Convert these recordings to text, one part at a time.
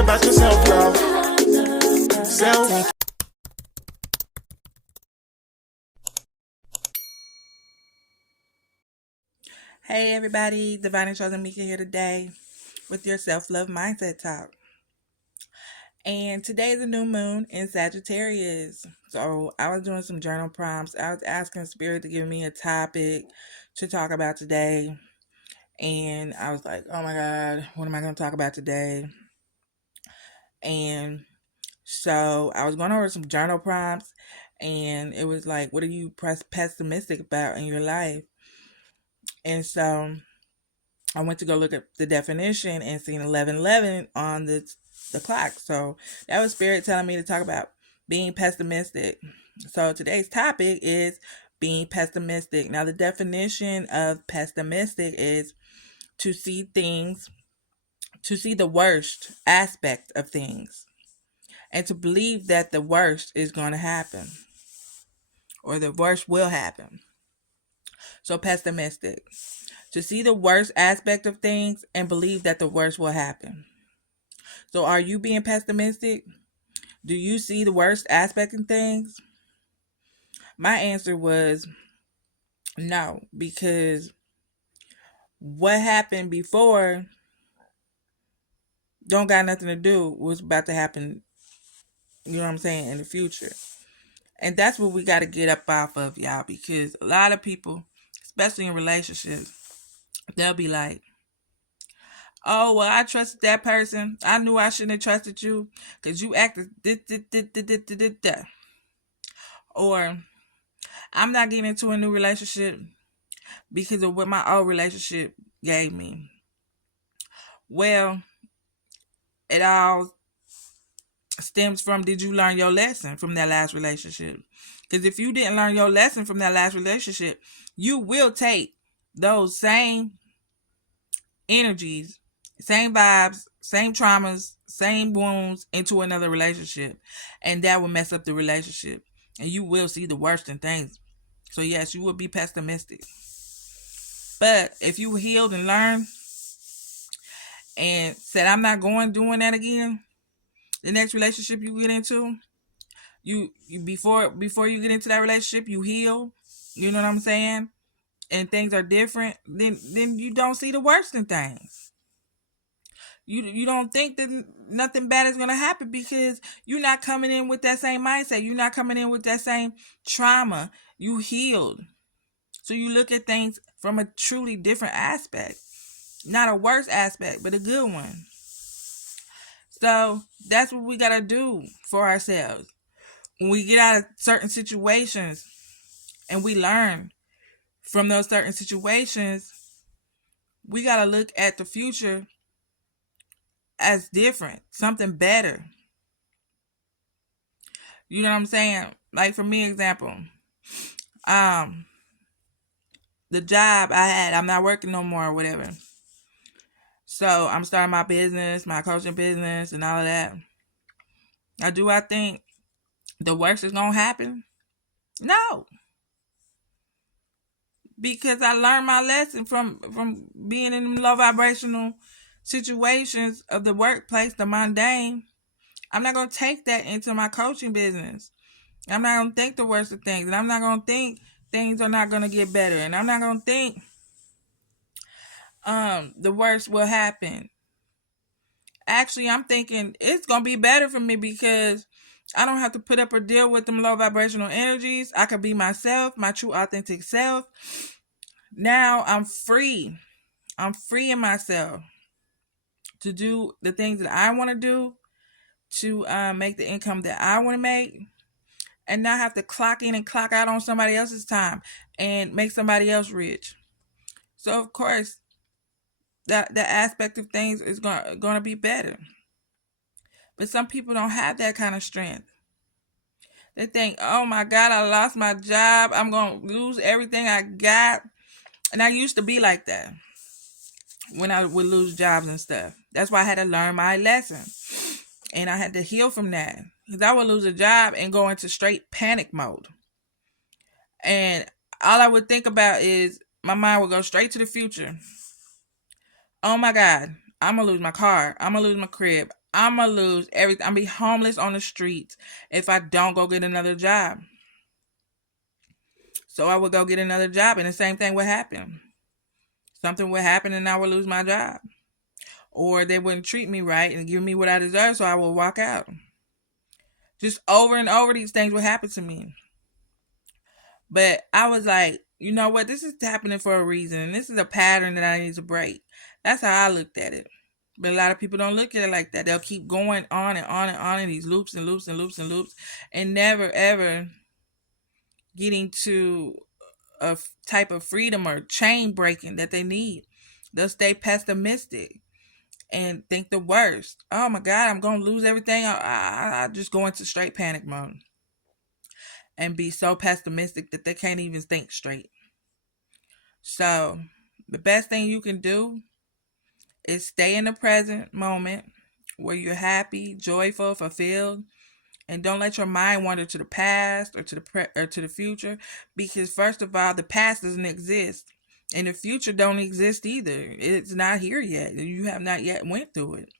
about your self-love. Self. Hey everybody, Divine and Chosen Mika here today with your self-love mindset talk. And today is a new moon in Sagittarius. So I was doing some journal prompts. I was asking Spirit to give me a topic to talk about today. And I was like, oh my God, what am I going to talk about today? And so I was going over some journal prompts, and it was like, what are you pessimistic about in your life? And so I went to go look at the definition and seen 11:11 on the clock. So that was Spirit telling me to talk about being pessimistic. So today's topic is being pessimistic. Now the definition of pessimistic is to see things, to see the worst aspect of things, and to believe that the worst is going to happen or the worst will happen. So pessimistic. To see the worst aspect of things and believe that the worst will happen. So are you being pessimistic? Do you see the worst aspect in things? My answer was no, because what happened before don't got nothing to do with what's about to happen, you know what I'm saying, in the future. And that's what we got to get up off of, y'all, because a lot of people, especially in relationships, they'll be like, oh, well, I trusted that person. I knew I shouldn't have trusted you because you acted this. Or I'm not getting into a new relationship because of what my old relationship gave me. Well, it all stems from, did you learn your lesson from that last relationship? Because if you didn't learn your lesson from that last relationship, you will take those same energies, same vibes, same traumas, same wounds into another relationship. And that will mess up the relationship. And you will see the worst in things. So yes, you will be pessimistic. But if you healed and learned and said, I'm not doing that again, the next relationship you get into, you before you get into that relationship, you heal. You know what I'm saying? And things are different. Then you don't see the worst in things. You don't think that nothing bad is gonna happen because you're not coming in with that same mindset. You're not coming in with that same trauma. You healed. So you look at things from a truly different aspect. Not a worse aspect, but a good one. So that's what we gotta do for ourselves. When we get out of certain situations and we learn from those certain situations, we gotta look at the future as different, something better. You know what I'm saying? Like for me, example, the job I had, I'm not working no more or whatever. So I'm starting my business, my coaching business and all of that. Now, do I think the worst is gonna happen? No. Because I learned my lesson from being in low vibrational situations of the workplace, the mundane. I'm not gonna take that into my coaching business. I'm not gonna think the worst of things, and I'm not gonna think things are not gonna get better, and I'm not gonna think the worst will happen. Actually, I'm thinking it's gonna be better for me because I don't have to put up or deal with them low vibrational energies. I can be myself, my true authentic self. Now I'm free. I'm free in myself to do the things that I want to do, to make the income that I want to make, and not have to clock in and clock out on somebody else's time and make somebody else rich. So of course, that aspect of things is going to be better. But some people don't have that kind of strength. They think, oh my God, I lost my job. I'm going to lose everything I got. And I used to be like that when I would lose jobs and stuff. That's why I had to learn my lesson. And I had to heal from that. Because I would lose a job and go into straight panic mode. And all I would think about is my mind would go straight to the future. Oh my God, I'm going to lose my car. I'm going to lose my crib. I'm going to lose everything. I'm going to be homeless on the streets if I don't go get another job. So I would go get another job, and the same thing would happen. Something would happen, and I would lose my job. Or they wouldn't treat me right and give me what I deserve, so I would walk out. Just over and over, these things would happen to me. But I was like, you know what? This is happening for a reason. And this is a pattern that I need to break. That's how I looked at it. But a lot of people don't look at it like that. They'll keep going on and on and on in these loops and loops and loops and loops and never ever getting to a type of freedom or chain breaking that they need. They'll stay pessimistic and think the worst. Oh my God, I'm going to lose everything. I just go into straight panic mode and be so pessimistic that they can't even think straight. So the best thing you can do is stay in the present moment where you're happy, joyful, fulfilled, and don't let your mind wander to the past or to the future, because first of all, the past doesn't exist, and the future don't exist either. It's not here yet. You have not yet went through it.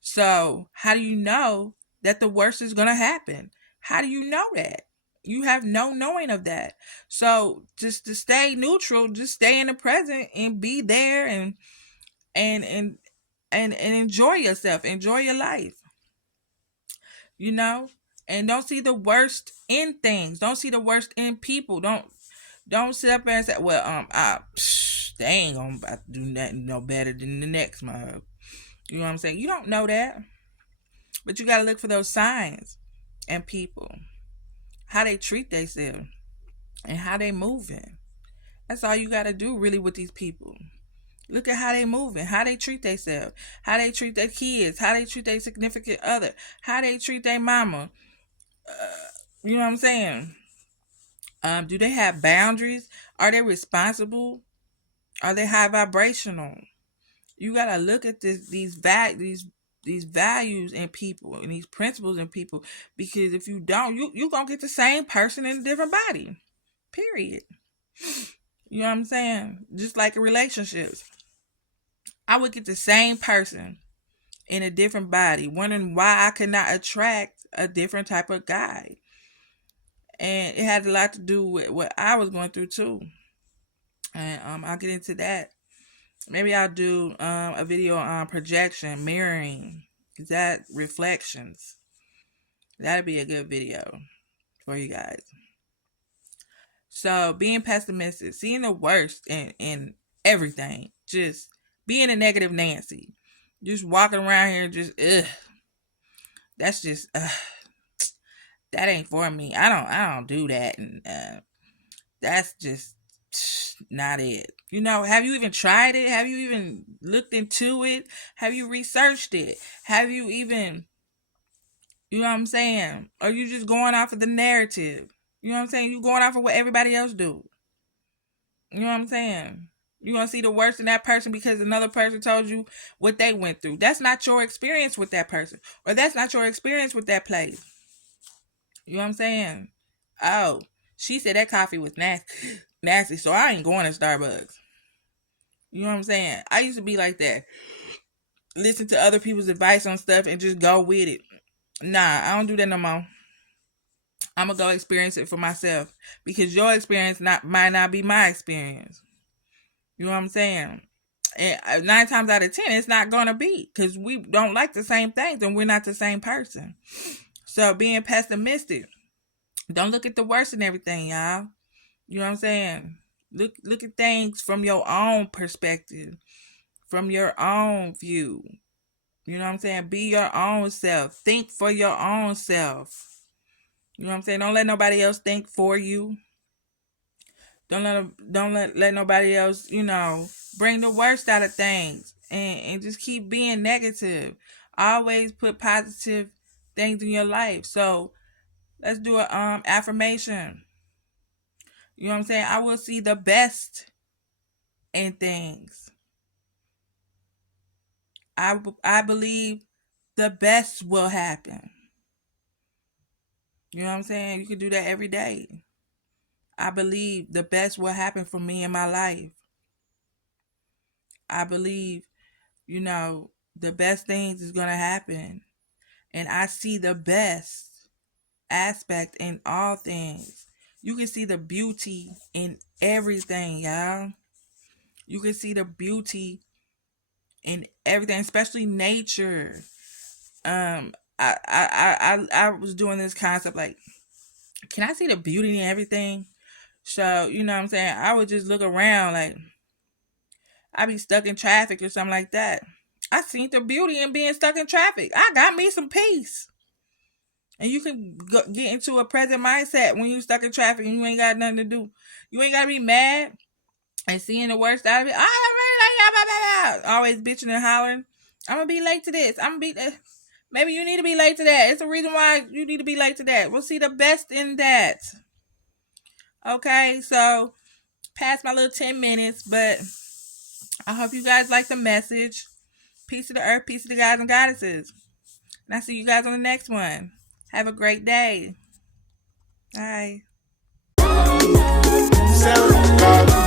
So how do you know that the worst is gonna happen? How do you know that? You have no knowing of that. So just to stay neutral, just stay in the present and be there and and and enjoy yourself, enjoy your life. You know, and don't see the worst in things. Don't see the worst in people. Don't sit up there and say, well, they ain't gonna about to do nothing no better than the next mug. You know what I'm saying? You don't know that, but you gotta look for those signs in people, how they treat themselves and how they moving. That's all you gotta do really with these people. Look at how they moving, how they treat themselves, how they treat their kids, how they treat their significant other, how they treat their mama. You know what I'm saying? Do they have boundaries? Are they responsible? Are they high vibrational? You gotta look at these values in people and these principles in people, because if you don't, you gonna get the same person in a different body. Period. You know what I'm saying? Just like in relationships, I would get the same person in a different body, wondering why I could not attract a different type of guy. And it had a lot to do with what I was going through too. And I'll get into that. Maybe I'll do a video on projection, mirroring. Is that reflections? That'd be a good video for you guys. So being pessimistic, seeing the worst in everything, just being a negative Nancy, just walking around here, just that's just that ain't for me. I don't do that, and that's just not it. You know, have you even tried it? Have you even looked into it? Have you researched it? Have you even, you know what I'm saying? Are you just going off of the narrative? You know what I'm saying? You going off of what everybody else do. You know what I'm saying? You're going to see the worst in that person because another person told you what they went through. That's not your experience with that person. Or that's not your experience with that place. You know what I'm saying? Oh, she said that coffee was nasty, so I ain't going to Starbucks. You know what I'm saying? I used to be like that. Listen to other people's advice on stuff and just go with it. Nah, I don't do that no more. I'm gonna go experience it for myself, because your experience might not be my experience. You know what I'm saying? And 9 times out of 10, it's not gonna be, because we don't like the same things and we're not the same person. So being pessimistic, don't look at the worst in everything, y'all. You know what I'm saying? Look at things from your own perspective, from your own view. You know what I'm saying? Be your own self. Think for your own self. You know what I'm saying? Don't let nobody else think for you. Don't let nobody else, bring the worst out of things, and just keep being negative. Always put positive things in your life. So let's do a affirmation. You know what I'm saying? I will see the best in things. I believe the best will happen. You know what I'm saying? You can do that every day. I believe the best will happen for me in my life. I believe, the best things is gonna happen. And I see the best aspect in all things. You can see the beauty in everything, y'all. You can see the beauty in everything, especially nature. I was doing this concept like, can I see the beauty in everything? So, you know what I'm saying? I would just look around like I be stuck in traffic or something like that. I seen the beauty in being stuck in traffic. I got me some peace. And you can get into a present mindset when you stuck in traffic and you ain't got nothing to do. You ain't got to be mad and seeing the worst out of it. Always bitching and hollering. I'm going to be late to this. I'm going to be... Maybe you need to be late to that. It's a reason why you need to be late to that. We'll see the best in that. Okay, so past my little 10 minutes, but I hope you guys like the message. Peace to the earth, peace to the guys and goddesses. And I'll see you guys on the next one. Have a great day. Bye. Self-love.